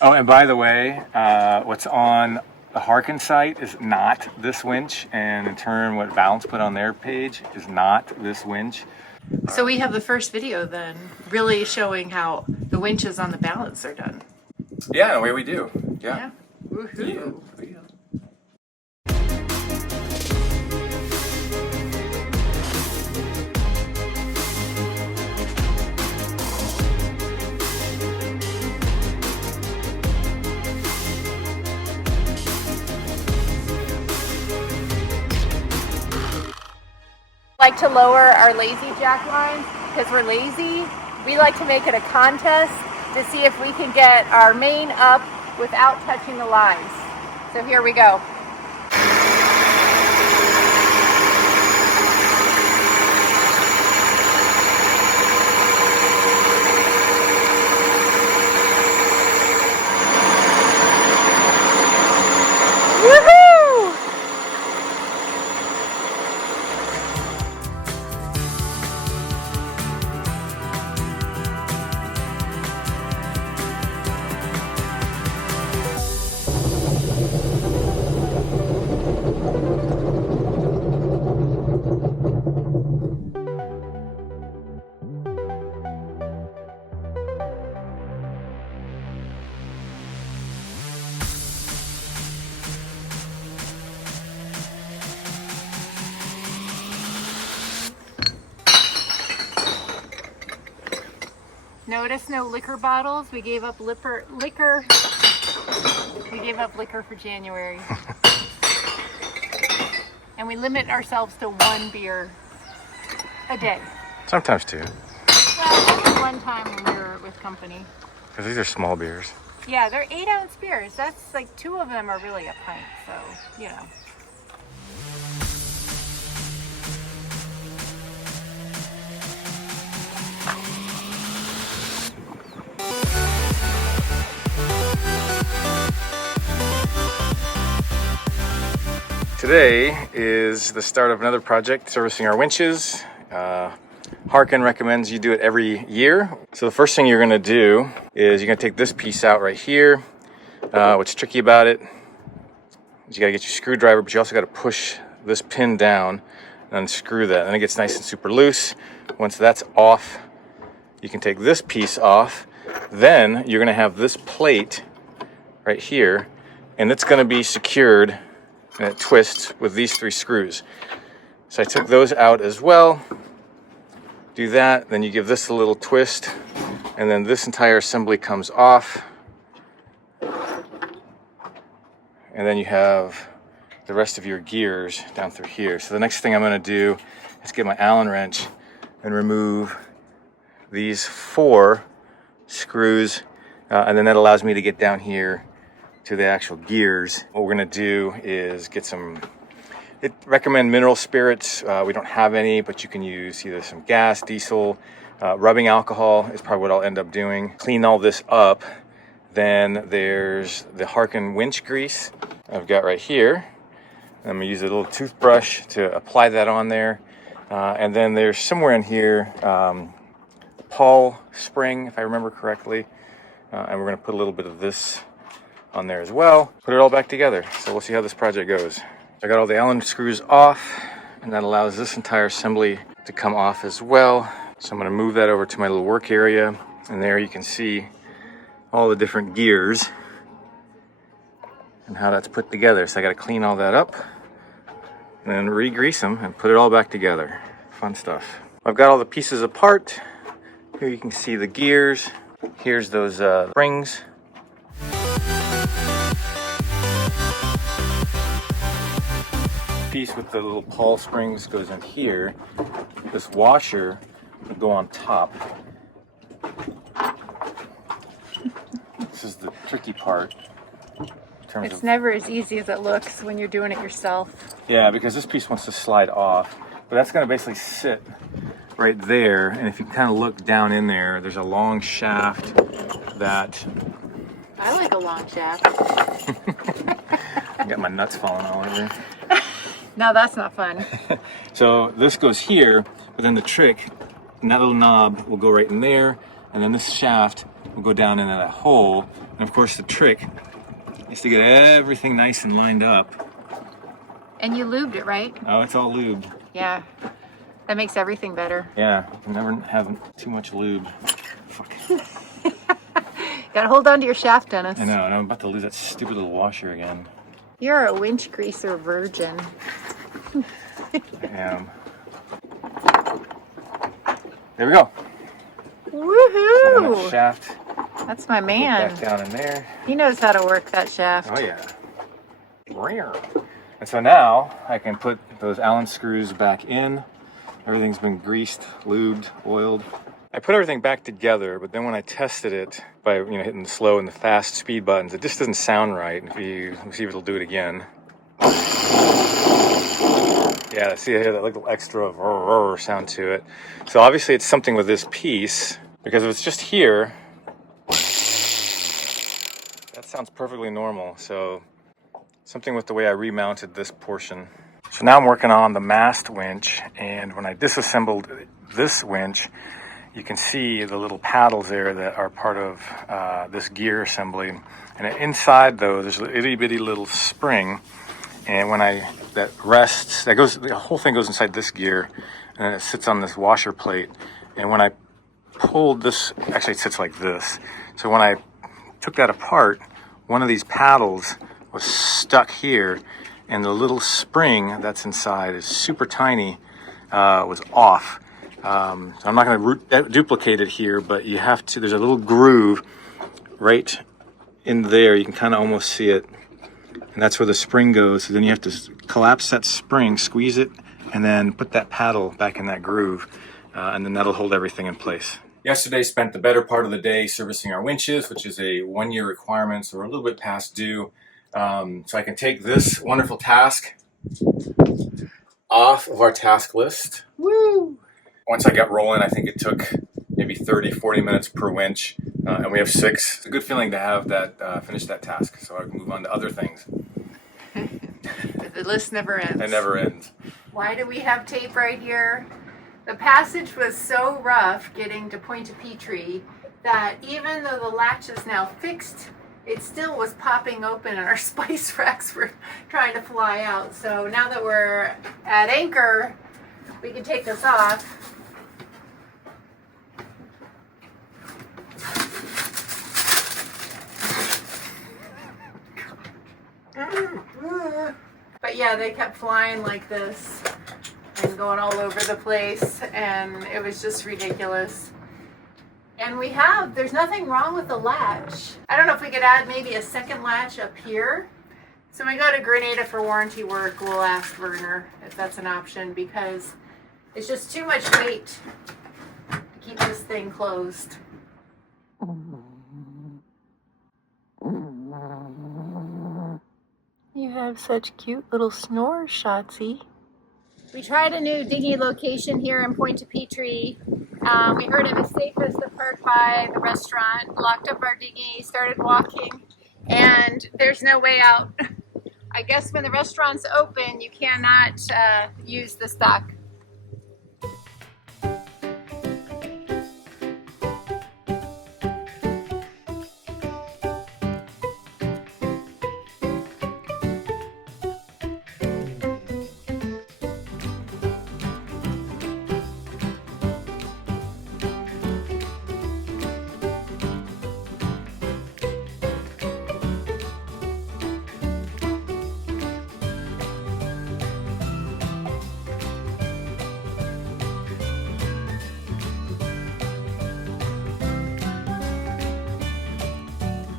Oh, and by the way, what's on the Harken site is not this winch, and in turn what Balance put on their page is not this winch. So we have the first video then, really showing how the winches on the Balance are done. Yeah, in a way we do. Yeah. Woohoo. Yeah. Like to lower our lazy jack lines because we're lazy. We like to make it a contest to see if we can get our main up without touching the lines. So here we go. Woohoo! Notice no liquor bottles. We gave up liquor. We gave up liquor for January. And we limit ourselves to 1 beer a day. Sometimes 2. Well, only one time when we were with company. Because these are small beers. Yeah, they're 8-ounce beers. That's like 2 of them are really a pint, so, you know. Today is the start of another project servicing our winches. Harken recommends you do it every year. So the first thing you're going to do is you're going to take this piece out right here. What's tricky about it is you got to get your screwdriver, but you also got to push this pin down and unscrew that. Then it gets nice and super loose. Once that's off, you can take this piece off. Then you're going to have this plate right here, and it's going to be secured and it twists with these 3 screws. So I took those out as well. Do that, then you give this a little twist, and then this entire assembly comes off. And then you have the rest of your gears down through here. So the next thing I'm gonna do is get my Allen wrench and remove these 4 screws, and then that allows me to get down here to the actual gears. What we're gonna do is get some, it recommend mineral spirits. We don't have any, but you can use either some gas, diesel, rubbing alcohol is probably what I'll end up doing. Clean all this up. Then there's the Harken winch grease I've got right here. I'm gonna use a little toothbrush to apply that on there. And then there's somewhere in here, Paul spring, if I remember correctly. And we're gonna put a little bit of this on there as well. Put it all back together. So we'll see how this project goes. I got all the Allen screws off, and that allows this entire assembly to come off as well. So I'm gonna move that over to my little work area, and there you can see all the different gears and how that's put together. So I gotta clean all that up and then re-grease them and put it all back together. Fun stuff. I've got all the pieces apart. Here you can see the gears. Here's those springs. Piece with the little Paul springs goes in here. This washer will go on top. This is the tricky part. It's never as easy as it looks when you're doing it yourself. Yeah, because this piece wants to slide off, but that's going to basically sit right there. And if you kind of look down in there, there's a long shaft that... I like a long shaft. I got my nuts falling all over. Now that's not fun. So this goes here, but then the trick, and that little knob will go right in there, and then this shaft will go down into that hole, And of course the trick is to get everything nice and lined up. And you lubed it, right? Oh, it's all lubed. Yeah, that makes everything better. Yeah, you never have too much lube. Fuck. Gotta hold on to your shaft, Dennis. I know, and I'm about to lose that stupid little washer again. You're a winch greaser virgin. I am. There we go. Woohoo! So that shaft. That's my Go man. back down in there. He knows how to work that shaft. Oh yeah. And so now I can put those Allen screws back in. Everything's been greased, lubed, oiled. I put everything back together, but then when I tested it by hitting the slow and the fast speed buttons, it just doesn't sound right. If you see if it'll do it again. Yeah, see I hear that little extra sound to it. So obviously it's something with this piece, because if it's just here, that sounds perfectly normal. So something with the way I remounted this portion. So now I'm working on the mast winch, and when I disassembled this winch, you can see the little paddles there that are part of this gear assembly. And inside those, there's an itty bitty little spring. And when the whole thing goes inside this gear, and it sits on this washer plate. And when I pulled this, actually it sits like this. So when I took that apart, one of these paddles was stuck here, and the little spring that's inside is super tiny, was off. So I'm not going to duplicate it here, but you have to, there's a little groove right in there. You can kind of almost see it. And that's where the spring goes. So then you have to collapse that spring, squeeze it, and then put that paddle back in that groove. And then that'll hold everything in place. Yesterday spent the better part of the day servicing our winches, which is a 1-year requirement, so we're a little bit past due. So I can take this wonderful task off of our task list. Woo! Once I got rolling, I think it took maybe 30, 40 minutes per winch, and we have 6. It's a good feeling to have that finish that task, so I can move on to other things. The list never ends. It never ends. Why do we have tape right here? The passage was so rough getting to Pointe-à-Pitre that even though the latch is now fixed, it still was popping open and our spice racks were trying to fly out. So now that we're at anchor, we can take this off. But yeah, they kept flying like this and going all over the place, and it was just ridiculous. And there's nothing wrong with the latch. I don't know if we could add maybe a second latch up here. So when we go to Grenada for warranty work, we'll ask Werner if that's an option, because it's just too much weight to keep this thing closed. You have such cute little snores, Shotzi. We tried a new dinghy location here in Pointe-à-Pitre. We heard it was safest to park by the restaurant, locked up our dinghy, started walking, and there's no way out. I guess when the restaurant's open, you cannot use this dock.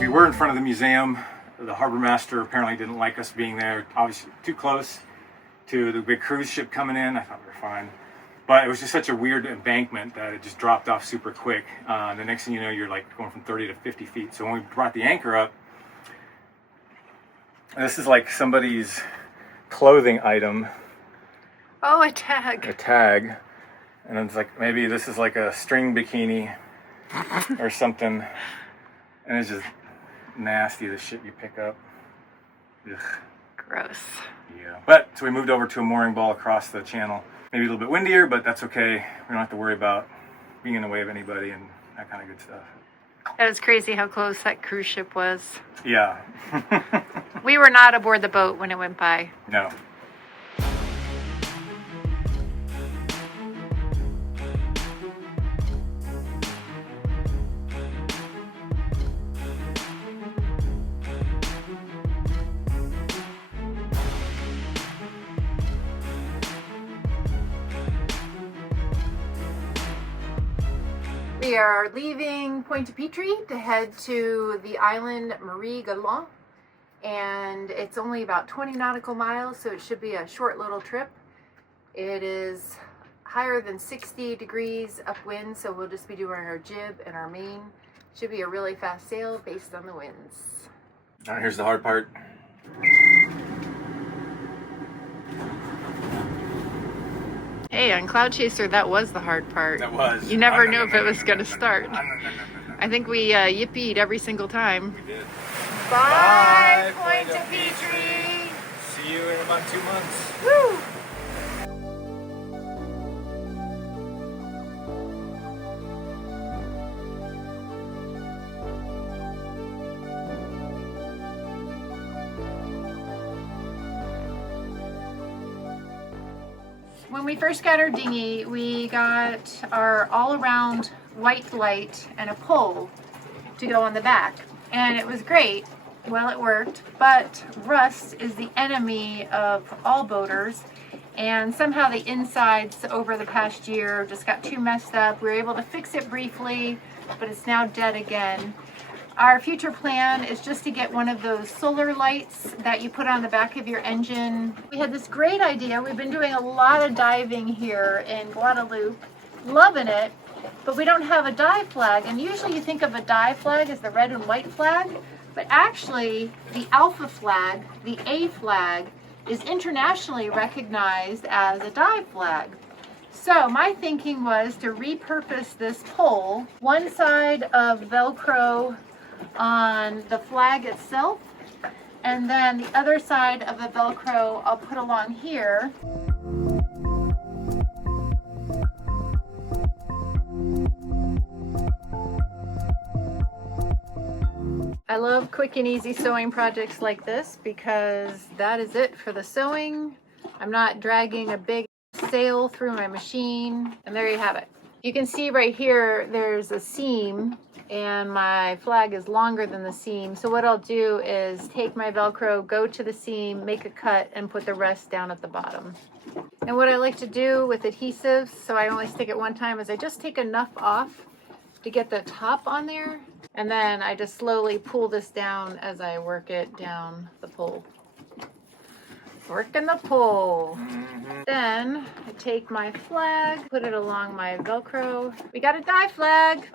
We were in front of the museum. The harbor master apparently didn't like us being there. Obviously too close to the big cruise ship coming in. I thought we were fine. But it was just such a weird embankment that it just dropped off super quick. The next thing you know, you're like going from 30 to 50 feet. So when we brought the anchor up, this is like somebody's clothing item. Oh, a tag. A tag. And it's like, maybe this is like a string bikini or something. And it's just nasty, the shit you pick up. Ugh. Gross. Yeah. But, so we moved over to a mooring ball across the channel. Maybe a little bit windier, but that's okay. We don't have to worry about being in the way of anybody and that kind of good stuff. That was crazy how close that cruise ship was. Yeah. We were not aboard the boat when it went by. No. We are leaving Pointe-à-Pitre to head to the island Guadeloupe, and it's only about 20 nautical miles, so it should be a short little trip. It is higher than 60 degrees upwind, so we'll just be doing our jib and our main. Should be a really fast sail based on the winds. All right, here's the hard part. Hey, on Cloud Chaser, that was the hard part. That was. You never knew if it was going to start. I think we yippied every single time. We did. Bye, Pointe-à-Pitre! See you in about 2 months. Woo! When we first got our dinghy, we got our all-around white light and a pole to go on the back. And it was great. Well, it worked, but rust is the enemy of all boaters. And somehow the insides over the past year just got too messed up. We were able to fix it briefly, but it's now dead again. Our future plan is just to get one of those solar lights that you put on the back of your engine. We had this great idea. We've been doing a lot of diving here in Guadeloupe, loving it, but we don't have a dive flag. And usually you think of a dive flag as the red and white flag, but actually the Alpha flag, the A flag, is internationally recognized as a dive flag. So my thinking was to repurpose this pole, one side of Velcro on the flag itself, and then the other side of the Velcro I'll put along here. I love quick and easy sewing projects like this because that is it for the sewing. I'm not dragging a big sail through my machine, and there you have it. You can see right here there's a seam and my flag is longer than the seam. So what I'll do is take my Velcro, go to the seam, make a cut, and put the rest down at the bottom. And what I like to do with adhesives, so I only stick it one time, is I just take enough off to get the top on there, and then I just slowly pull this down as I work it down the pole. Working the pole. Then I take my flag, put it along my Velcro. We got a dive flag.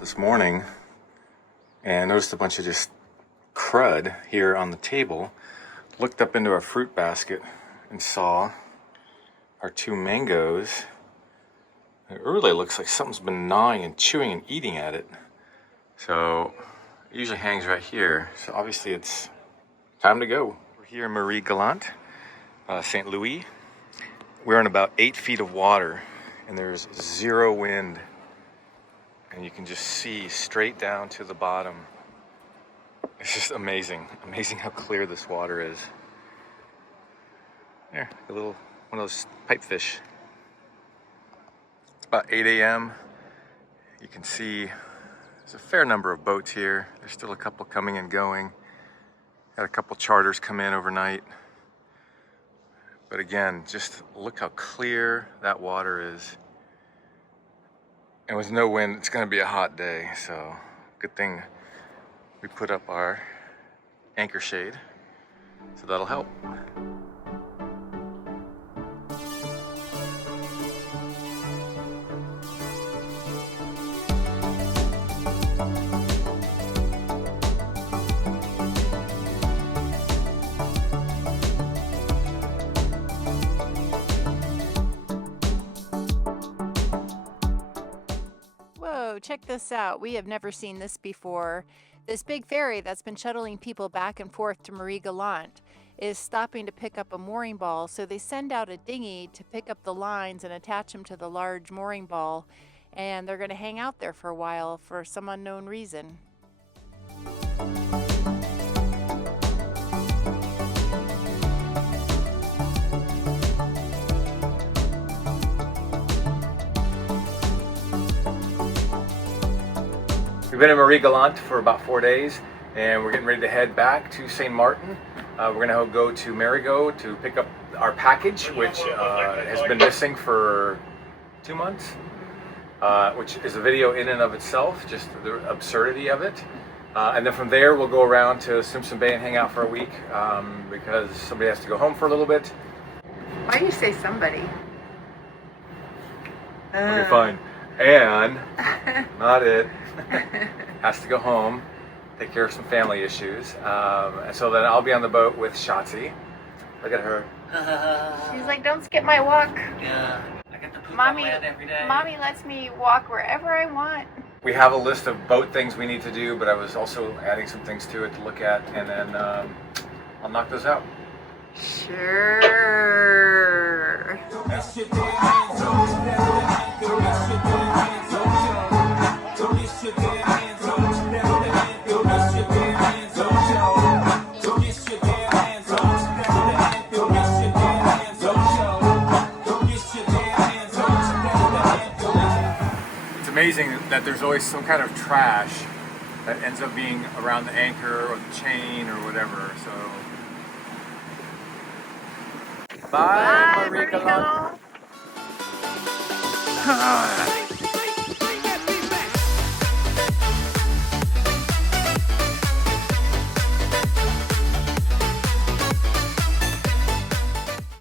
This morning and noticed a bunch of just crud here on the table. Looked up into our fruit basket and saw our 2 mangoes. It really looks like something's been gnawing and chewing and eating at it. So it usually hangs right here. So obviously it's time to go. We're here in Marie Galante, St. Louis. We're in about 8 feet of water and there's 0 wind. And you can just see straight down to the bottom. It's just amazing. Amazing how clear this water is. There, a little one of those pipefish. It's about 8 a.m. You can see there's a fair number of boats here. There's still a couple coming and going. Had a couple charters come in overnight. But again, just look how clear that water is. And with no wind, it's gonna be a hot day, so good thing we put up our anchor shade, so that'll help. So check this out. We have never seen this before. This big ferry that's been shuttling people back and forth to Marie Galante is stopping to pick up a mooring ball. So they send out a dinghy to pick up the lines and attach them to the large mooring ball. And they're going to hang out there for a while for some unknown reason. We've been in Marie Galante for about 4 days, and we're getting ready to head back to St. Martin. We're going to go to Marigot to pick up our package, which has been missing for 2 months, which is a video in and of itself, just the absurdity of it. And then from there, we'll go around to Simpson Bay and hang out for a week because somebody has to go home for a little bit. Why do you say somebody? Okay, fine. And, not it, has to go home, take care of some family issues. And so then I'll be on the boat with Shotzi. Look at her. She's like, don't skip my walk. Yeah, I get to poop Mommy, on land every day. Mommy lets me walk wherever I want. We have a list of boat things we need to do, but I was also adding some things to it to look at, and then I'll knock those out. Sure. It's amazing that there's always some kind of trash that ends up being around the anchor or the chain or whatever. So, bye, Marie Galante.